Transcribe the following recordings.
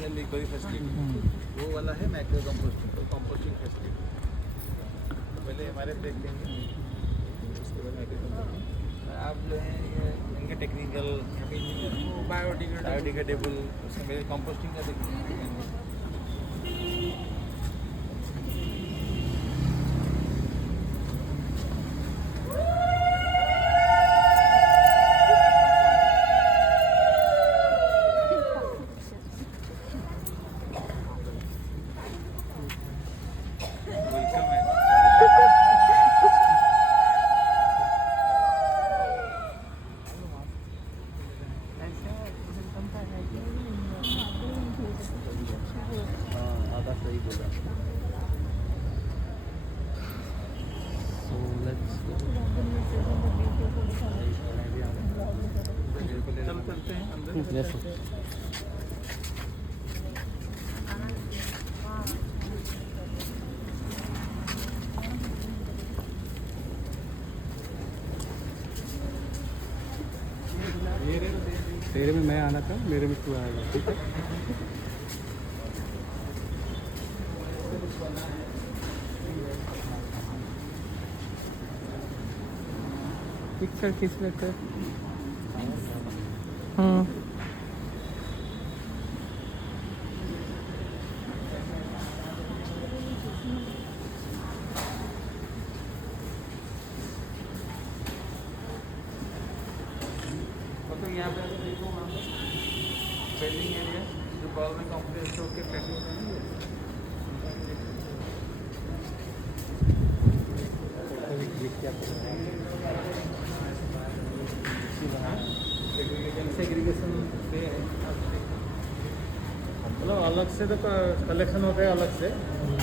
Liquid facility वो वाला है मैक्रो कंपोस्टिंग, तो कंपोस्टिंग फैसिलिटी पहले हमारे देखेंगे, उसके बाद मैक्रो कंपोस्टिंग। आप जो है ये इनके टेक्निकल इंजीनियर बायोडिग्रेडेबल उसमें मेरे कंपोस्टिंग का देखेंगे। चलते हैं अंदर। Yes, sir. तेरे में मैं आना था, मेरे में तू आएगा, ठीक है? पिक्चर खींच लेते हैं। हाँ तो यहाँ पे देखो वहाँ पे पेंटिंग एरिया जो बॉल में कंप्लीट होकर पेंटिंग सेग्रीगेशन पे है, मतलब अलग से तो कलेक्शन होता है, अलग से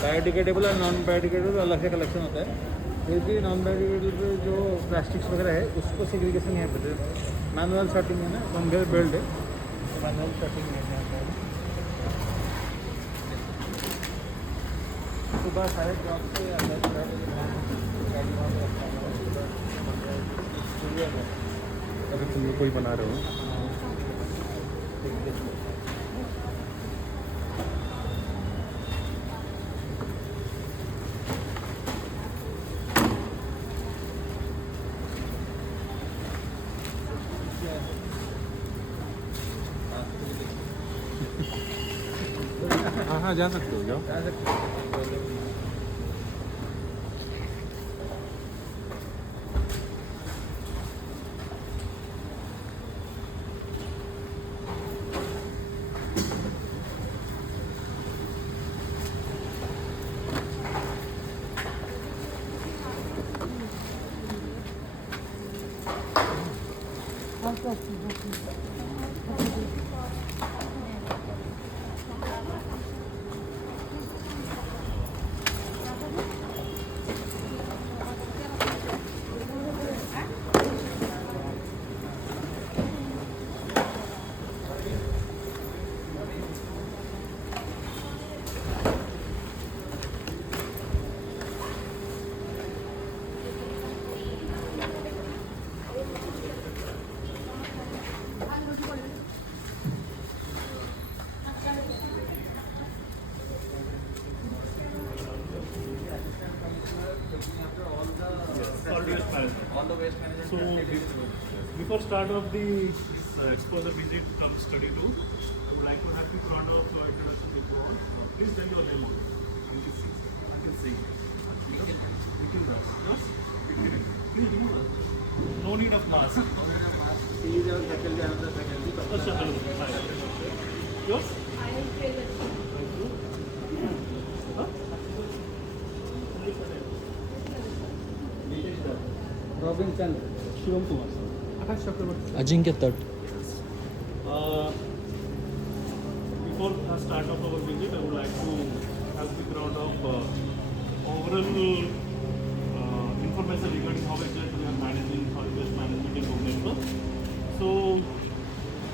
बायोडिग्रेडेबल और नॉन बायोडिग्रेडेबल अलग से कलेक्शन होता है। फिर भी नॉन बायोडिग्रेडेबल जो प्लास्टिक्स वगैरह है उसको सेग्रीगेशन यहाँ पे मैनुअल शॉर्टिंग है ना, कन्वेयर बेल्ट है, मैनुअल शॉर्टिंग है यहाँ पे। सुबह सारे जॉब से अगर तुम लोग कोई बना रहे हो हाँ हाँ जा सकते हो, जाओ। जा सकते हैं। All the waste management. So, before start of the exposure visit come study 2, I would like to have you round of introduction to board. Please tell your name. I can see. Please do. No need of mask. He is our faculty, another faculty. Yours? Robinson, Shivam Kumar. Akash Chakrabarti. Ajinkya तट। Before start of our visit, I would like to have the round of overall information regarding how exactly we are managing solid waste management in Bhubaneswar. So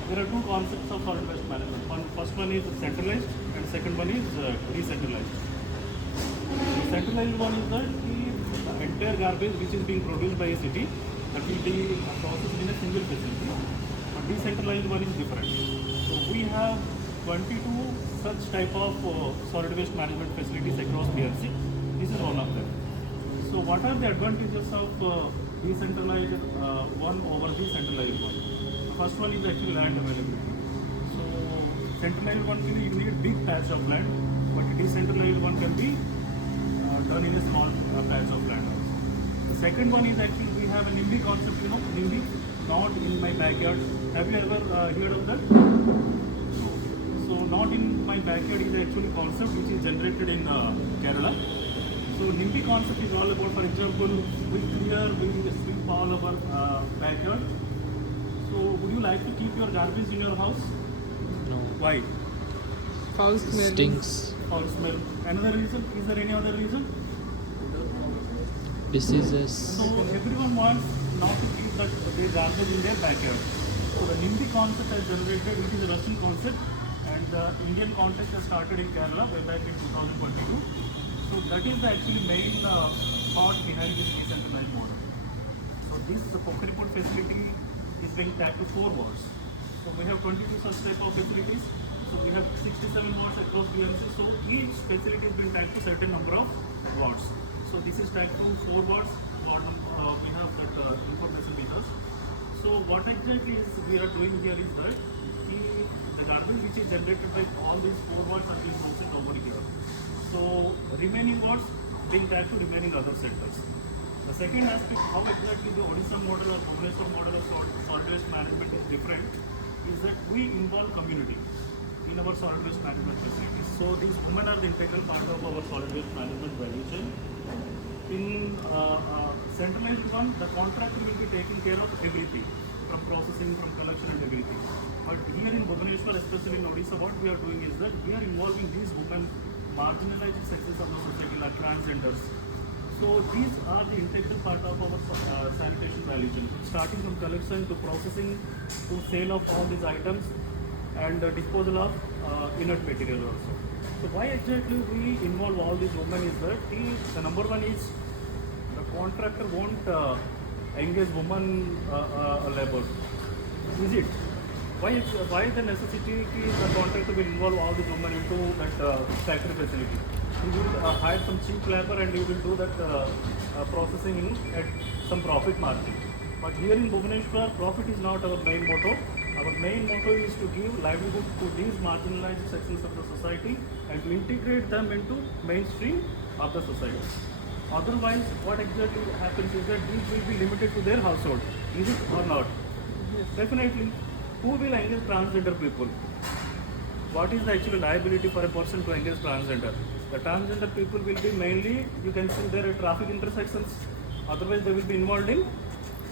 there are two concepts of solid waste management. First one is centralized and second one is decentralized. The centralized one is that the entire garbage which is being produced by a city that will be processed in a single facility. But decentralized one is different. So we have 22 such type of solid waste management facilities across BRC. This is one of them. So what are the advantages of decentralized one over the centralized one? The first one is actually land availability. So centralized one you need big patch of land, but decentralized one can be done in a small patch of land also. The second one is actually we have a NIMBY concept, you know, NIMBY, not in my backyard. Have you ever heard of that? No. So not in my backyard is actually concept which is generated in Kerala. So NIMBY concept is all about, for example, we clear, we sweep all our backyard. So would you like to keep your garbage in your house? No. Why? Foul smell. Stinks. Foul smell. Another reason? Is there any other reason? Diseases. So everyone wants not to keep that the garbage in their backyard. So the NIMBY concept has generated, which is a Russian concept, and the Indian context has started in Kerala way back in 2022. So that is the actually main thought behind this decentralized model. So this Pokeripur facility is being tagged to 4 wards. So we have 22 such type of facilities. So we have 67 wards across BMC. So each facility is being tagged to certain number of wards. So this is tagged to 4 wards. We have that information with us. So what exactly is we are doing here is that the garbage which is generated by all these 4 wards are being routed over here. So remaining wards being tagged to remaining other centers. The second aspect, how exactly the Odisha model or Bhubaneswar model of solid waste management is different, is that we involve community in our solid waste management facilities. So these women are the integral part of our solid waste management value chain. In centralized one, the contractor will be taking care of everything, from processing, from collection and everything. But here in Bhubaneswar, especially in Odisha, what we are doing is that we are involving these women, marginalized sections of the society like transgenders. So these are the integral part of our sanitation value chain, starting from collection to processing to sale of all these items and disposal of inert material also. So why exactly we involve all these women is that the number one is the contractor won't engage women labor. Is it? Why the necessity the contractor will involve all these women into that factory facility? He will hire some cheap labor and he will do that processing at some profit margin. But here in Bhubaneswar, profit is not our main motto. Our main motto is to give livelihood to these marginalized sections of the society and to integrate them into mainstream of the society. Otherwise, what exactly happens is that these will be limited to their household. Is it or not? Yes. Definitely. Who will engage transgender people? What is the actual liability for a person to engage transgender? The transgender people will be mainly, you can see there are traffic intersections, otherwise they will be involved in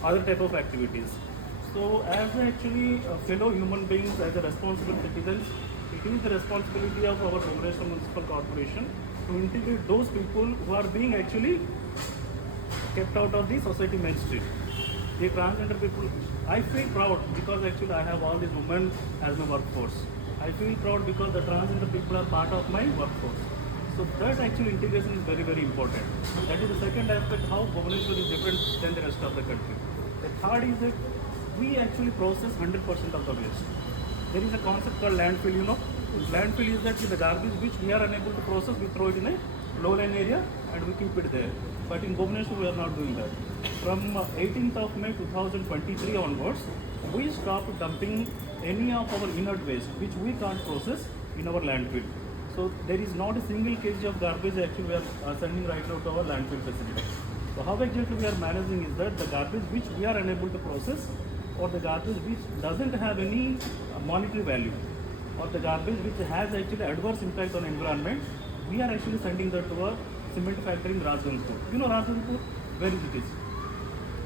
other type of activities. So as actually fellow human beings, as a responsible citizens, it is the responsibility of our Bhubaneswar Municipal Corporation to integrate those people who are being actually kept out of the society mainstream. The transgender people, I feel proud because actually I have all these women as my workforce. I feel proud because the transgender people are part of my workforce. So that actually integration is very, very important. That is the second aspect, how Bhubaneswar is different than the rest of the country. The third is that we actually process 100% of the waste. There is a concept called landfill, you know. Landfill is that the garbage which we are unable to process, we throw it in a low-lying area and we keep it there. But in Bhubaneswar, we are not doing that. From 18th of May 2023 onwards, we stopped dumping any of our inert waste which we can't process in our landfill. So there is not a single kg of garbage actually we are sending right now to our landfill facility. So how exactly we are managing is that the garbage which we are unable to process, or the garbage which doesn't have any monetary value, or the garbage which has actually adverse impact on environment, we are actually sending that to a cement factory in Rajgangpur. You know Rajgangpur? Where is it?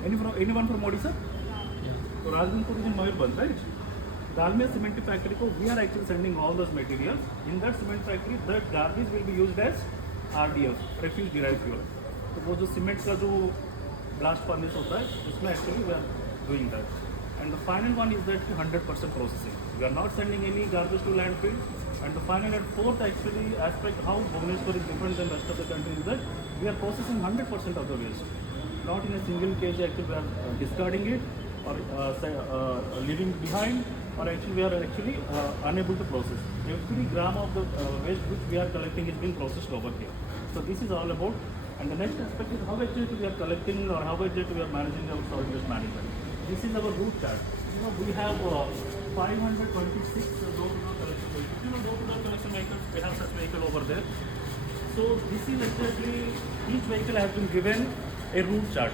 Anyone from Odisha? Yeah. So Rajgangpur is in Mayurbhanj, right? Dalmia cement factory ko we are actually sending all those materials. In that cement factory, that garbage will be used as RDF, refuse derived fuel. तो वो जो cement का जो blast furnace होता है, उसमें actually we are doing that. And the final one is that 100% processing. We are not sending any garbage to landfill. And the final and fourth actually aspect how Bhubaneswar is different than rest of the country is that we are processing 100% of the waste. Not in a single case actually we are discarding it or leaving behind or actually we are actually unable to process. Every gram of the waste which we are collecting is being processed over here. So this is all about, and the next aspect is how exactly we are collecting or how exactly we are managing our solid waste management. This is our route chart. You know, we have 526 door-to-door collection vehicles. You know, door-to-door collection vehicles, we have such vehicle over there. So this is exactly, each vehicle has been given a route chart.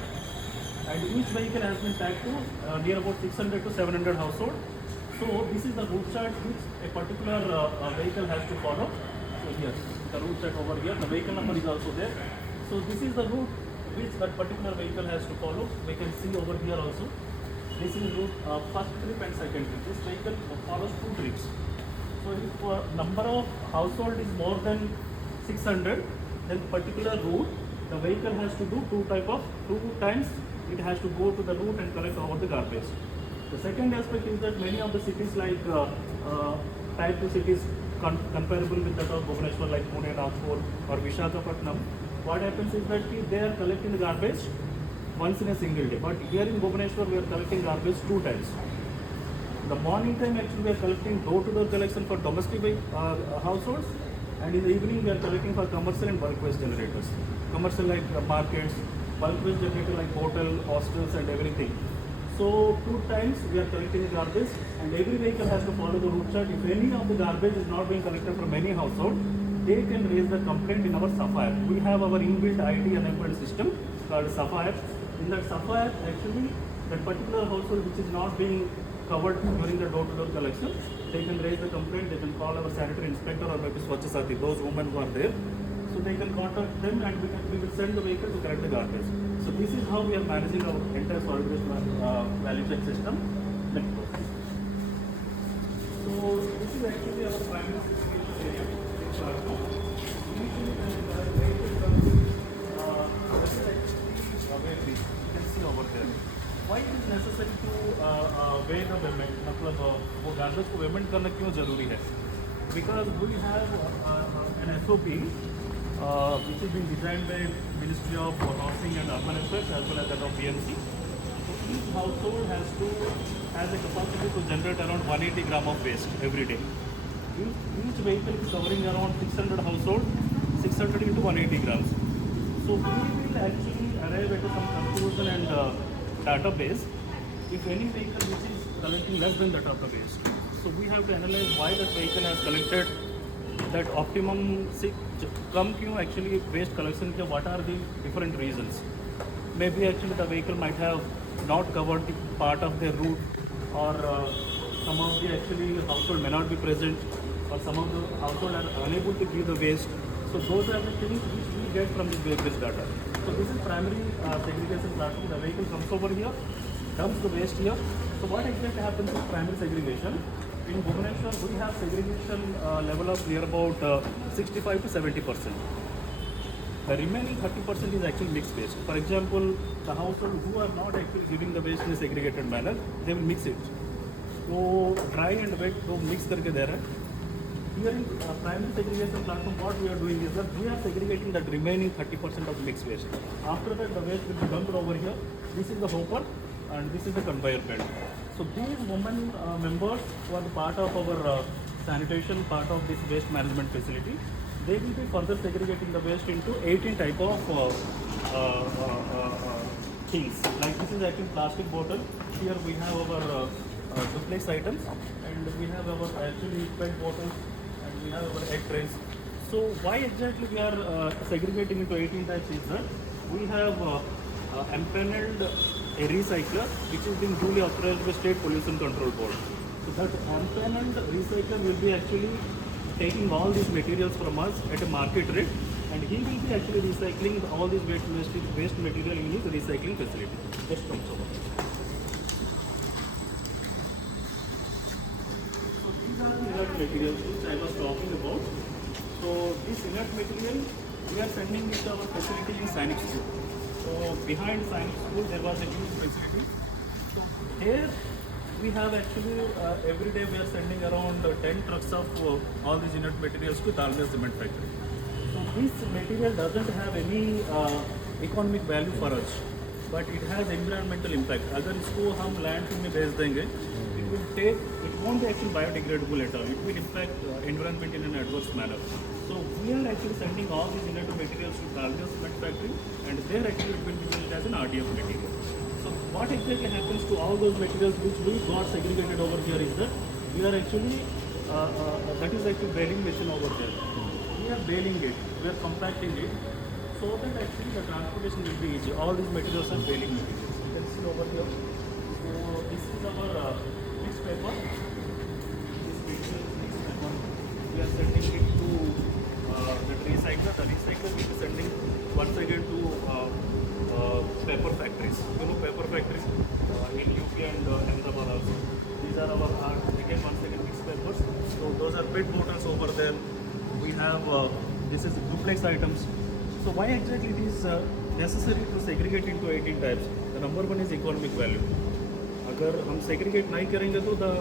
And each vehicle has been tagged to near about 600 to 700 household. So this is the route chart which a particular vehicle has to follow. So here, the route chart over here, the vehicle number is also there. So this is the route which that particular vehicle has to follow. We can see over here also. This is route first trip and second trip. This vehicle follows 2 trips. So if number of household is more than 600, then particular route, the vehicle has to do two times. It has to go to the route and collect all the garbage. The second aspect is that many of the cities like type 2 cities comparable with that of Bhubaneswar like Pune, Nagpur or Visakhapatnam, what happens is that they are collecting the garbage once in a single day. But here in Bhubaneswar we are collecting garbage 2 times. The morning time actually we are collecting door-to-door collection for domestic households, and in the evening we are collecting for commercial and bulk waste generators. Commercial like markets, bulk waste generator like hotel, hostels and everything. So 2 times we are collecting the garbage, and every vehicle has to follow the route chart. If any of the garbage is not being collected from any household, they can raise the complaint in our Sapphire. We have our inbuilt ID enablement system called Sapphire. In that Sapphire, actually, that particular household which is not being covered during the door-to-door collection, they can raise the complaint, they can call our sanitary inspector or maybe Swachh Sati, those women who are there. So they can contact them and we will send the vehicle to collect the garbage. So this is how we are managing our entire solid waste value chain system. Next process. So this is actually our primary segregation area. You can see over there. Why it is necessary to weigh the payment? मतलब वो garbage को payment करना क्यों जरूरी है? Because we have an SOP which is being designed by Ministry of Housing and Urban Affairs as well as that of BMC. So each household has a capacity to generate around 180 gram of waste every day. Each vehicle is covering around 600 households, 600 into 180 grams. So we will actually arrive at some conclusion and database if any vehicle which is collecting less than that of the waste. So we have to analyze why that vehicle has collected that optimum come क्यों actually waste collection के, what are the different reasons. Maybe actually the vehicle might have not covered the part of their route, or some of the actually household may not be present, or some of the household are unable to give the waste. So those are the things which we get from this waste data. So this is primary segregation platform. The vehicle comes over here, dumps the waste here. So what exactly happens with primary segregation? In Bhubaneswar, we have segregation level of near about 65 to 70%. The remaining 30% is actually mixed waste. For example, the household who are not actually giving the waste in a segregated manner, they will mix it. So dry and wet, वो mix करके दे रहा है. Here in primary segregation platform, what we are doing is that we are segregating the remaining 30% of mixed waste. After that, the waste will be dumped over here. This is the hopper and this is the conveyor belt. So these women members who are the part of our sanitation, part of this waste management facility, they will be further segregating the waste into 18 type of things. Like this is actually plastic bottle. Here we have our duplex items, and we have our actually PET bottles, and we have our egg trays. So why exactly we are segregating into 18 types is that we have empaneled a recycler which is being duly authorized by State Pollution Control Board. So that empaneled recycler will be actually taking all these materials from us at a market rate, and he will be actually recycling all these waste material in his recycling facility. Just comes over. So these are the inert materials which I was talking about. So this inert material we are sending it to our facility in Sainik School. So behind Sainik School there was a huge facility. So here we have actually every day we are sending around 10 trucks of all these inert materials to Dalmia Cement Factory. So this material doesn't have any economic value for us, but it has environmental impact. अगर इसको हम landfill में भेज देंगे, it it won't be actually biodegradable at all. It will impact environment in an adverse manner. So we are actually sending all these inert materials to Dalmia cement factory, and there actually it will be used as an RDF material. So what exactly happens to all those materials which we got segregated over here is that we are actually, that is actually baling machine over there. We are baling it, we are compacting it, so that actually the transportation will be easy. All these materials are baling materials. You can see over here. So this is our mixed paper. This material is mixed paper. We are sending it to the recycler. The recycler will be sending once again to paper factories. You know paper factories in UP and Ahmedabad also. These are our again once again mixed papers. So those are PET bottles over there. We have this is duplex items. So why exactly it is necessary to segregate into 18 types? The number one is economic value. अगर हम segregate नहीं करेंगे तो the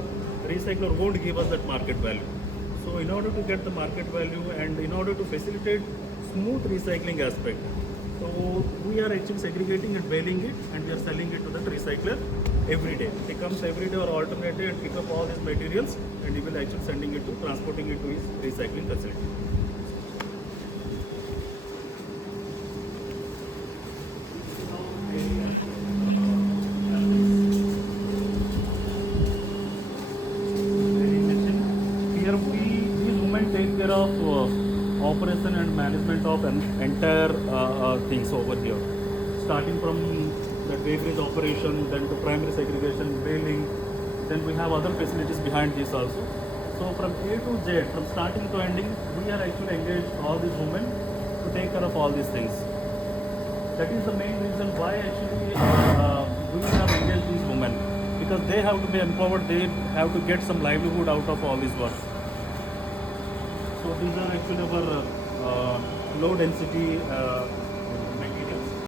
recycler won't give us that market value. So in order to get the market value and in order to facilitate smooth recycling aspect, so we are actually segregating and baling it, and we are selling it to the recycler every day. He comes every day or alternate day and pick up all these materials, and he will actually sending it to transporting it to his recycling facility. Here these women take care of operation and management of entire things over here, starting from the drainage operation, then to primary segregation, baling, then we have other facilities behind this also. So from A to Z, from starting to ending, we are actually engaged all these women to take care of all these things. That is the main reason why actually we have engaged these women, because they have to be empowered, they have to get some livelihood out of all this work. So these are actually our low density